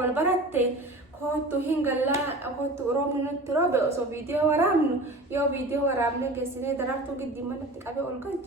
والبرت كنت هنجلا كنت رومن التراب أو فيديو ورامن يو فيديو ورامن كسنة دربتو قدي ما نتكابي أولكنج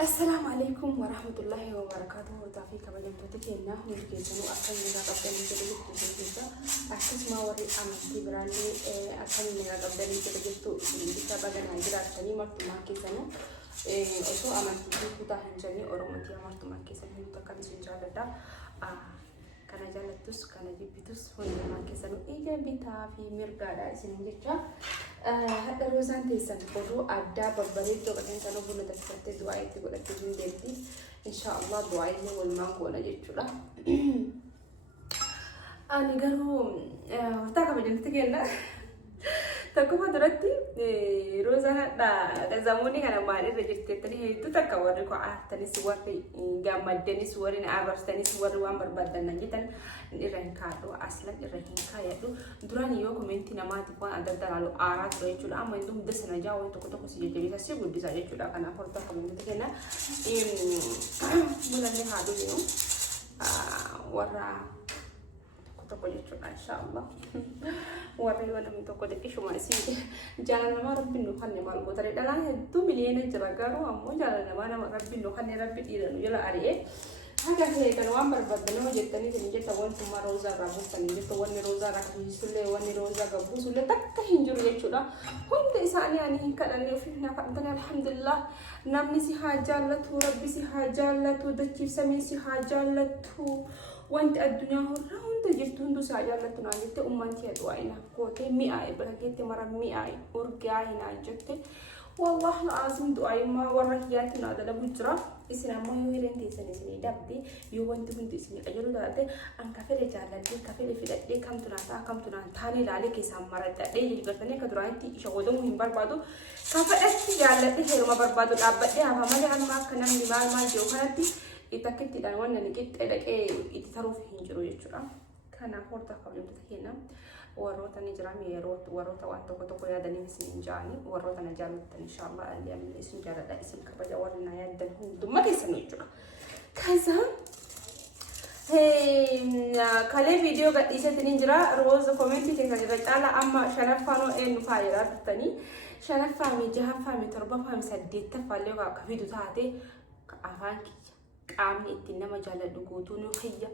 السلام عليكم ورحمة الله وبركاته وتعفيك بجنتك إنه مجلسنا أكمل لنا قبل نجلس نجلس أحسما وري أمتي براني أكمل لنا قبل نجلس نجلس بجنا إجراء تاني مرتما كيسنا أشو أمتي كده هنجاني أرومتي مرتما كيسنا نتكلم سنجالة دا kana jalattus kana jibbitus hundumaa keessanuu ija bitaa fi mirgaadha isin jecha hadha roosaan teessan oduu addaa babbareeddoo qadeensanuu buna dakkattee du'aa itti godhattee hin deemti inshaallah du'aa illee walumaan goona jechuudha. Ani garuu taa kabajamti kenna takuma duratti roosaan hadha zamuuni kana maalirra jirteettanii hedduu takka warri ko'aatanis warri gammaddanis warri na abarsanis warri waan barbaadan jetan irra hin kaadhu aslan irra hin kaayadhu duraan yoo komeenti namaatiif waan adda addaa laalu aaraa ture jechuudha amma hundum dasana jaa waan tokko tokko si jajjabeessa si guddisaa jechuudha kanaaf horta kabajamti kenna bulanne haadhu yoo warra tokko jechuudha inshaallah warri wala min tokko deqishuma isii jaalala rabbi nu kanne maal gootare dhalaan hedduu miliyoona jira garuu ammoo jaalala nama rabbi nu kanne rabbi dhiiranu jala ari'ee haga ta'e kan waan barbaadanii hojjettanii kan jetta wantuma roozaa irraa buufanii jetta wanni roozaa irraa kabisullee wanni roozaa gabbuusullee takka hin jiru jechuudha hundi isaanii ani hin kadhanne ofiif na kadhatanii alhamdulillah namni si haa jaallatu rabbi si haa jaallatu dachiif samii si haa jaallatu wanti addunyaa horraa hunda jirtu hundu isaa jaallatu naan jette ummanti heduu ayina kootee mi'aaye barakeette mara mi'aaye urgaa hinaan jette wallahi azim du'aayimmaa warra hiyyaatti naa dalagu jira isin ammoo yoo hireen teessan isinii dabde yoo wanti hundi isinii qajeelu taate an kafele jaalladhee kafele fidhadhee kamtu naa ta'a kamtu naan taane ilaalee keessaan maradhadhee jilbatanii akka duraanitti isha godhamuu hin barbaadu kafadhatti jaalladhee heeruma barbaadu dhaabbadhee hafa malee amma akka namni maal jiru kanatti itakkittidhaan waan nani qixxee dhaqee itti taruuf hin jiru jechuudha. Kanaaf horta kabajamtoota keenya warroota ni jiran warroota waan tokko tokko yaadanii isin hin jaani warroota na jaallattan inshaallah aliyaan isin jaalladha isin kabaja warri na yaaddan hundummaa keessan jechuudha. Kaza kalee viidiyoo gadhiiseetiin hin jira rooza koomentii keessan irra caala amma shanaffaanoo eenyu faayidaa dhuftanii shanaffaami jahaffaami torbaffaami saddeettaffaallee akka fidu taate afaan kiyya qaamni ittiin nama jaalladhu guutuun xiyya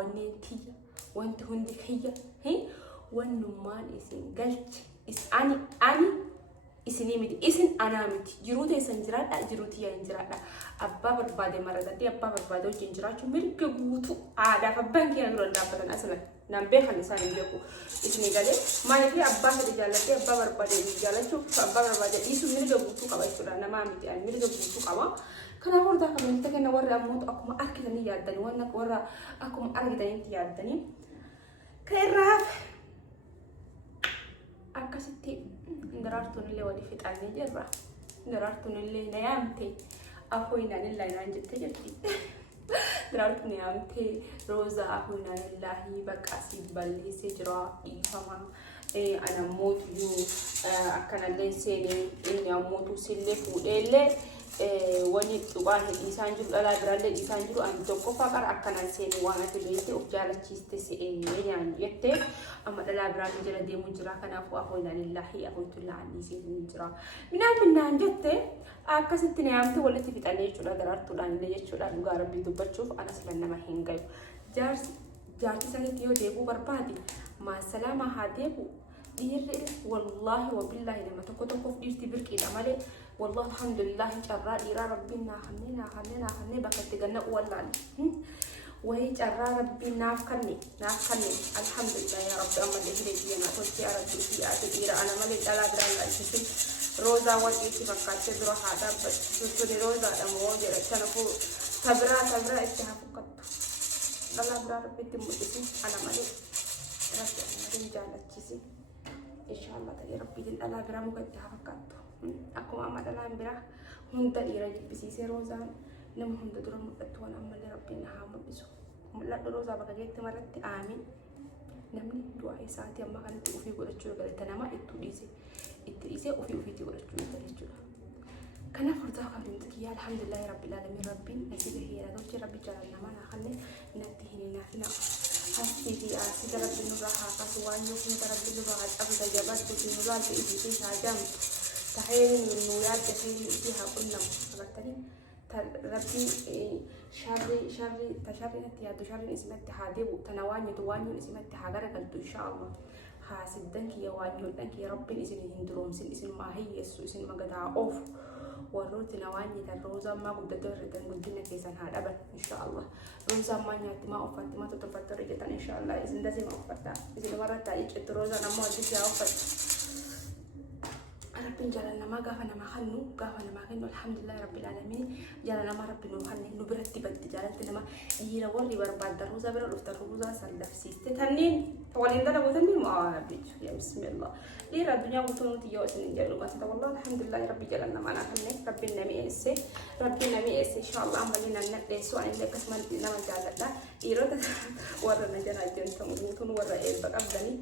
onneen tiyya wanti hundi xiyya wannummaan isin galche ani isinii miti isin anaa miti jiruu teessan jiraadha jiruu tiyya hin jiraadha abbaa barbaade maradadhee abbaa barbaade wajjin jiraachuu mirga guutuu aadaaf abbaan kiyya dura dhaabbatan aslan nan beekan isaan hin beeku isinii galee maaliif abbaa fedhe jaalladhee abbaa barbaade jaallachuuf abbaa barbaade dhiisuu mirga guutuu qaba jechuudha namaa miti ani mirga guutuu qaba. Kana warra kami kenna warra ammoo akkuma argitanii yaaddanii warra akkuma argitaniitti yaaddanii kairraaf akkasitti daraartuun illee wali fixannee jirra daraartuun illee na yaamte afooyinaan illaa naan jette jirti daraartuun yaamte roozaa afooyinaan illaahi bakka asii balleessee jira dhiifama ana mootuyyuu akkanallee seenee inni ammootu sillee fuudheellee wani dhugaan isaan jiru dhalaa biraallee isaan jiru an tokko faqar akkanaan seenuu waan ati beekte of jaalachiiste se'ee nyaan jettee amma dhalaa biraan jala deemu jira kanaafuu afooyinaan illaahi afooytullaa anniisiin jira minaan jette akkasitti na yaamte walitti fixannee jechuudha daraartuudhaan illee jechuudha dhugaa rabbii dubbachuuf anas lan nama hin gayu jaarti sanitti yoo deebuu barbaade maasalaama haa deebu dhiirri wallaahi wabillahi nama tokko tokkoof dhiirti birqiidha malee والله الحمد لله جرى إيرا ربنا خلينا بكت جنة ولا وهي جرى ربنا نافكني الحمد لله يا رب أما اللي هي أنا قلت يا رب في إيرا أنا ملك على درا لا شيء روزا وقتي بكت تدرو هذا بس تقولي روزا أمور جرى شنو تبرا اتهافكت لا برا ربي تموتي أنا ملك رب أنا جالت شيء إن شاء الله تجي ربي الله برا مقدها اتهافكت أكو أما دلان برا هندا إيرا جبسي سيروزان نم هندا درا مقدتوان أما ربنا حامل بسو لا روزا بقى جيت مرت آمين نمني دعاء ساعتي أما كانت وفي قرة شو قالت أنا ما إتريسي وفي تقرة شو قالت شو كنا فرضا قبل يا الحمد لله رب العالمين ربي نسيب هي دوتي ربي جعلنا ما نخلي نتهني نحنا حسي في آسي رب النور حاقة وانيو كنت رب النور أبدا جبات بطي نورال في إذي فيها جام تحيري من نورال تحيري فيها قلنا فقطني ربي شاري نتيادو شاري اسمه اتحادي وتنواني دواني اسمه اتحادي قلتو إن شاء الله حاسدنك يا وانيو دنك يا ربي إسن هندروم إسن ما هي يسو إسن ما قد أوف والروت نواني الروزا ما قد تردن قدنا كيسان هذا أبد إن شاء الله روزا ما نيات ما أوفت ما تتفت رجعتنا إن شاء الله إذن دازي ما أوفت إذن مرة تايج الروزا نمو أديك يا أوفت ربي جلنا ما قافنا ما خنو قافنا ما خنو الحمد لله رب العالمين جلنا ما ربي نوخني نبرتي بدي جلنا ما يلا وري ورباد الروزا برا لفت الروزا سلف سيست تنين تولين ده لو تنين ما بيج يا بسم الله ليه الدنيا وتنو تيجي سنين جلوا بس والله الحمد لله ربي جلنا ما نخني ربي نمي إسي ربي نمي إسي إن شاء الله عملنا نقل سواء إنك كسمان لما جلنا إيراد ورنا جنا جنتم وتنو ورا إيه بقى بدني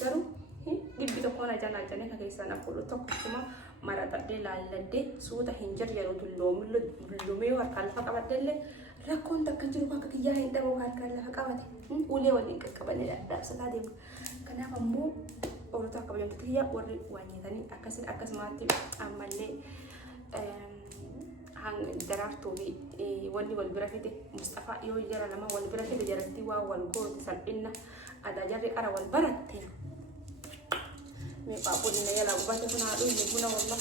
درو gibbi tokkoon ajaan ajane ka keessan afur tokkuma maratadde laalladde suuta hin jarjaru dullumee harkaan lafa qabaddellee rakkoon takka jiru akka kiyyaa hin dhabu harkaan lafa qabate ulee waliin qaqqabanne dhaabsataa deemu kanaaf ammoo orota akka bajamtu kiyyaa warri waanyatanii akkasumatti ammallee daraartuu fi wanni wal bira fide Mustafaa yoo jara lama wal bira fide jaratti waa wal gooti salphinna ada jarri qara wal baratte مقابلنا يلا وبعد هنا عدوي هنا والله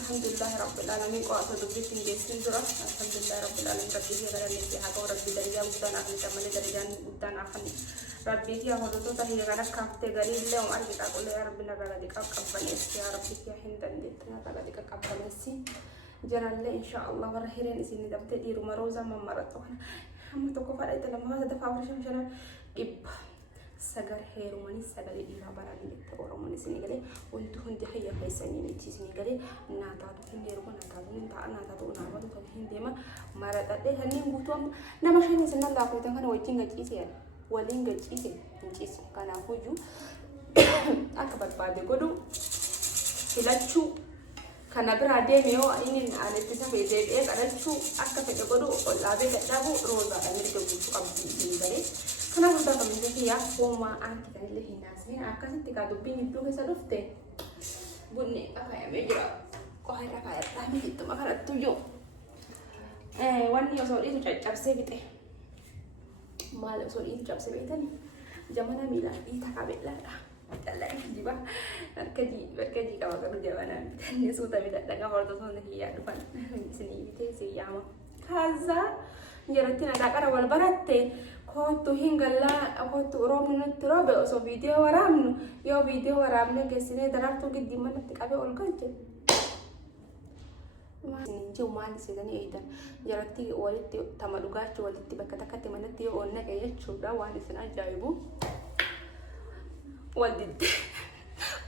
الحمد لله رب العالمين قاعدة دبلت إنجازين درا الحمد لله رب العالمين ربي هي غير اللي فيها قو ربي درجة ودان أخلي كمال درجة ودان أخلي ربي هي هدوء تهي غير كافت غريب له وما أرجع أقول يا ربي نرجع ديك أقبل يا ربي هي هندن ديك نرجع ديك أقبل يسي جرى الله إن شاء الله ورهيرين إسني دبت ديرو مروزا ما مرتونا هم تكفى إذا لما هذا دفع ورشة مشان إب sagar heerumani sagale dhiiraa baranii itti oromoni sinigale wanti hundi hayya keessanii miti sinigale naataatu hin heeruma naataatu hin ta'a naataatu naafatu kan hin deema maradhadhee kanneen guutuu nama shan isinan laafuutan kana wajjin gachiise waliin gachiise hin ciise kanaafuu iyyuu akka barbaade godhu filachuu kana biraa deeme yoo inni aanetti safee deebi'ee kadhachuu akka fedhe godhu ollaabee dadhabu roozaadhaan mirga guutuu qabdi sinigale كنا نقدر نقول يا فوما أنت تقولي هنا سين أكاسي تكادوبين يبدو كسادوفته بني أكايا ميجرا كوهيرا كايا تامي جتو ما كلا تيجو واني يوصل إيه تجاب سبيته ما له يوصل إيه تجاب سبيتني جمانا ميلا إيه تكابل لا لا جيبا بركدي كواكب جمانا تاني سودا بيدا لقى برضو صونا هي دفن سني بيته سياما كذا جرتنا دكارا والبرتة كوتو هنگلا كوتو رومي نتروبه أو فيديو ورامنو يو فيديو ورامنو كسينه دراتو قدي ما نتكابه أولكانجه ما نيجي وما نسيدني أيضا جرتي والدي تملقات والدي بكتكتي منتي وأنا جاي تشودا وأنا سنا جايبو والدي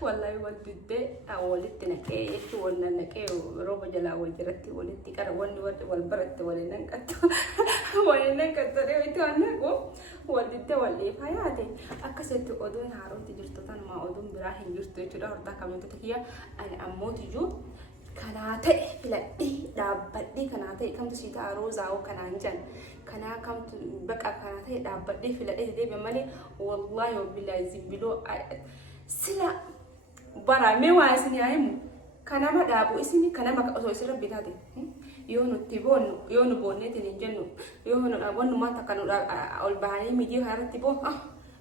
والله والدي والدي نكى يشو ولا نكى روب جلا وجرتي والدي كار واني والبرت ولا نكتو ولا نكتو ريت أنا كو والدي واللي فياته أكسرت أدون هارون تجرتان ما أدون براهن جرت يشودا هرتا كم تتكيا أنا أموت جو كناتي لدي دابدي كناتي كم تسيتا روزا أو كنانجان كنا كم بقى كناتي دابدي في لدي دي بمالي والله وبالله زبلو سلا bara me waasini ayimu kana madabu isini kana makaso isira bidade yono tibonu yono bonete ninjenu yono abonu mata kanu ol bahani midi harati bo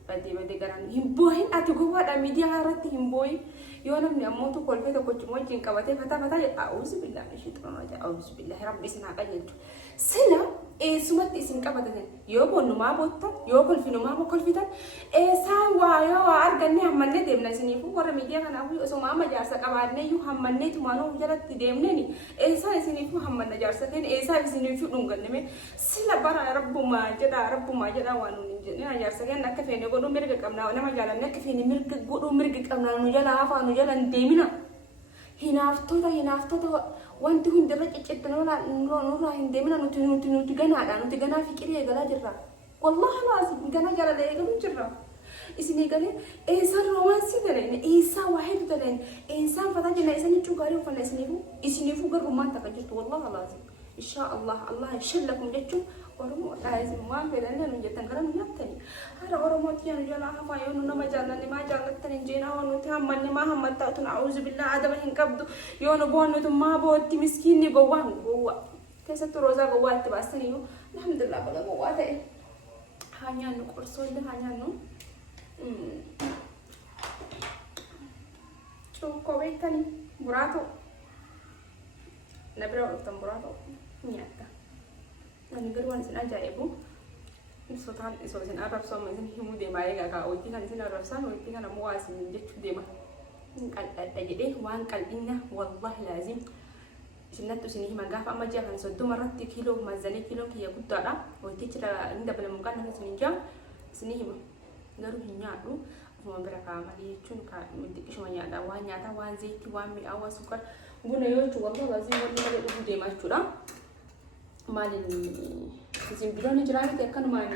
bade garan himboy ati go wada midi harati himboy yono ni amoto kolfe to kochmo jin kabate fata a'udhu billahi shaitanir rajim a'udhu billahi rabbi sina qayyatu sila sumatti isin qabatan yoo bonnu ma botta yoo kolfinu ma kolfitan saan waayo arganne hammanne deemna isinifu warra miidiyaa kanaafu osoo maama jaarsa qabaanne yu hammanne tumaanoo jalatti deemneni saan isinifu hammanna jaarsa keen saan isinifu dhunganneme sila bara rabbuma jedha waan nun jedhina jaarsa keen akka feene godhu mirga qabna nama jaalanne akka feene mirga godhu mirga qabna nu jala hafa nu jala deemina hinaaftoota wanti hundi irra ciccittu nurraa hin deemina nuti ganaadha nuti ganaa fiqirii eegalaa jirra wallahi laazim ganaa jaalala eegaluu jirra isini gale eesaan romaansi taleen eesaan waahidu taleen eesaan fataa jenna eesaan jechuu gaarii uffanna isiniifuu garummaan takka jirtu wallahi laazim insha Allah yashallakum jechuun oromoo laazim waan fedhanne nu jettan kana nu nyaatani hara oromooti yaanu jala hafaa yoo nu nama jaallanne maa jaallattan hin jeena waan nuti hammanne maa hammattaatu na'uuzu billaa adaba hin qabdu yoo nu boonnutu maa bootti miskiinni gowwaan gowwa keessattu roozaa gowwaa itti baastaniyyuu alhamdulillah baga gowwaa ta'e haa nyaannu qorsoollee haa nyaannu cuukkoo beektanii buraatoo na bira dhuftan buraatoo nyaata ani garuu waan isin ajaa'ibu ibsotaan isoo isin arrabsoo isin himuu deemaa eegaa kaa hojii kan isin arrabsaan hojii kana immoo waa isin jechuu deema qal'adha jedhee waan qal'inna wallahi laazim isinattu isin hima gaafa amma ji'a kan 30 irratti kiiloo maazanii kiiloo kiyya guddaadha hojichira inni dabalamu kan isin jaa isin hima garuu hin nyaadhu ofuma bira kaa'amanii jechuun xiqqishuma nyaadha waan nyaataa waan zayitii waan mi'aawaa sukkaara buna yoo jechuun wallahi laazim wanti malee dhuguu deemaa jechuudha maalin isin biroonni jiraaniti akkanumaan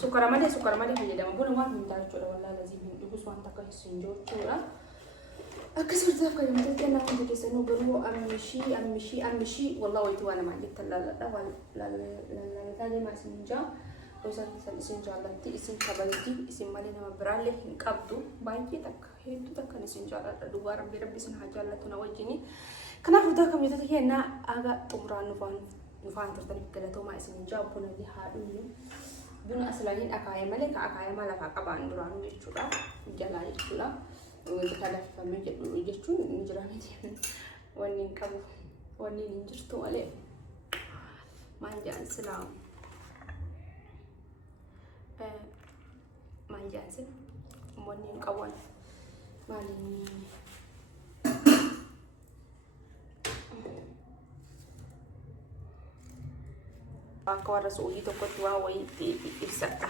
sukkara malee fayyadama buna waan hin jechuudha wallahi laazim hin dhugus waan takka hin jechuudha akkasumas fayyamtee kenna hundi keessanuu garuu ammishii wallahi wayitii waan namaan jettan laalladha waan laalladhaa deemaa isin jaa Osan isin jaalatti isin kabajti isin malee nama biraallee hin qabdu baay'ee takka hedduu takka isin jaalladha dhugaa rabbi isin haa jaallatu na wajjini kanaaf utaa kamiyyoota kennaa aga xumuraan nufaan turtaniif galatoomaa isin jaa bunallee haadhuun buna aslaaniin akaayee malee ka akaayee maa lafaa qabaan duraanuu jechuudha jalaa jechuudha kalafamee jedhu jechuun ni jira miti wanni hin qabu wanni hin jirtu malee maal jedhan silaa maal jaansin wanni hin qaban maalini akka warra su'ii tokkotti waa wayii ibsadha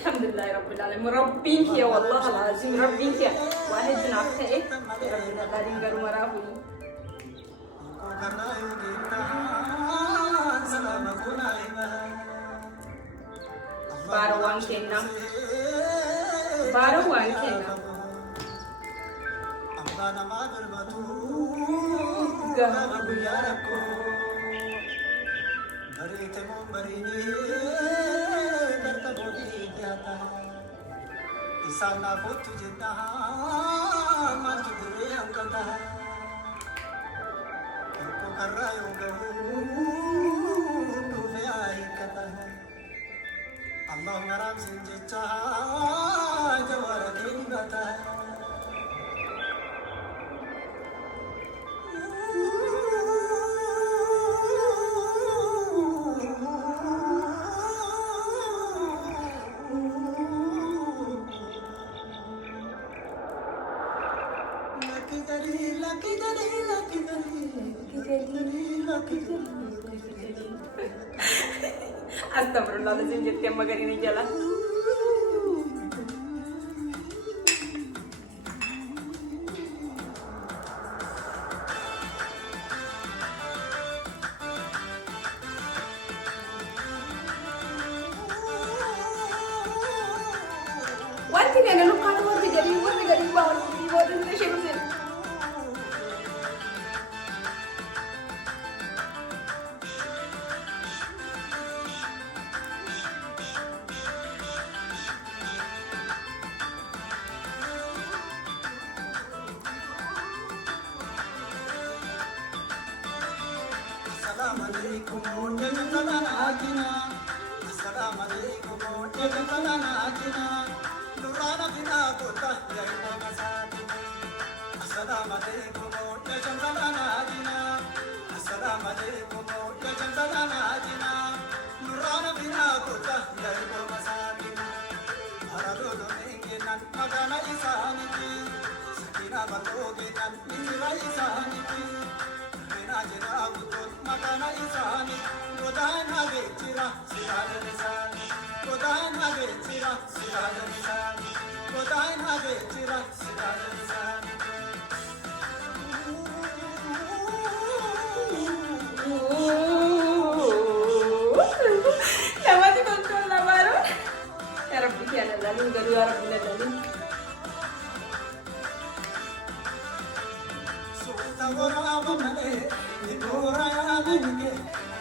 alhamdulillahi rabbil alamin rabbiin kiyya wallahi alazim rabbiin kiyya waan hedduunaaf ta'e rabbiin allaa garuu maraafu Barawang kenna Isana fotu jeta maju dire angkata ko karayo gahu duve ai kata Allah ngaram sinjecha jawar keni bata Astagfirullah lazim jetti amma gari ni jala wanti kana lukkaatu wanti gadi baawwan ni shirusin Assalamualaikum warahmatullahi wabarakatuh. Assalamualaikum warahmatullahi wabarakatuh. Nurana bina kota ya ibu masati. Assalamualaikum warahmatullahi wabarakatuh. Assalamualaikum warahmatullahi wabarakatuh. Nurana bina kota ya ibu masati. Haradodo mengenan magana isaniti. Sakina batogenan minira isaniti. Ajena buton makana isani, rodana bechira sirale nesani. Godain hage tira sirada nisani. Godain hage tira sirada nisani. Namatti controlla mano. Era bukiana la lunga dua orang benda tadi. Sulta wara bamale dibora ya dinge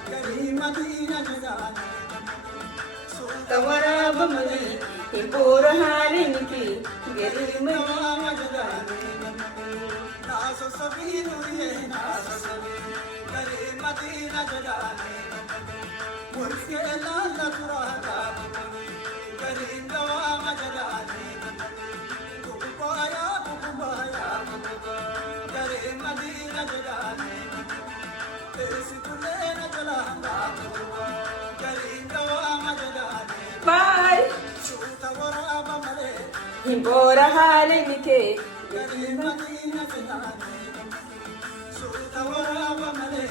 gari madina jagani. Tawara bamali ipura halinki gerima Jagani naso sabinu ye naso sabinu gari madina jagani. Murke la la turada gari dawa jagani. Kubaya gari madina jagani. Tesi tulena jalanda gari dawa jagani. bye Sulta wara bamale ipura halinki gari madina jagani. Sulta wara bamale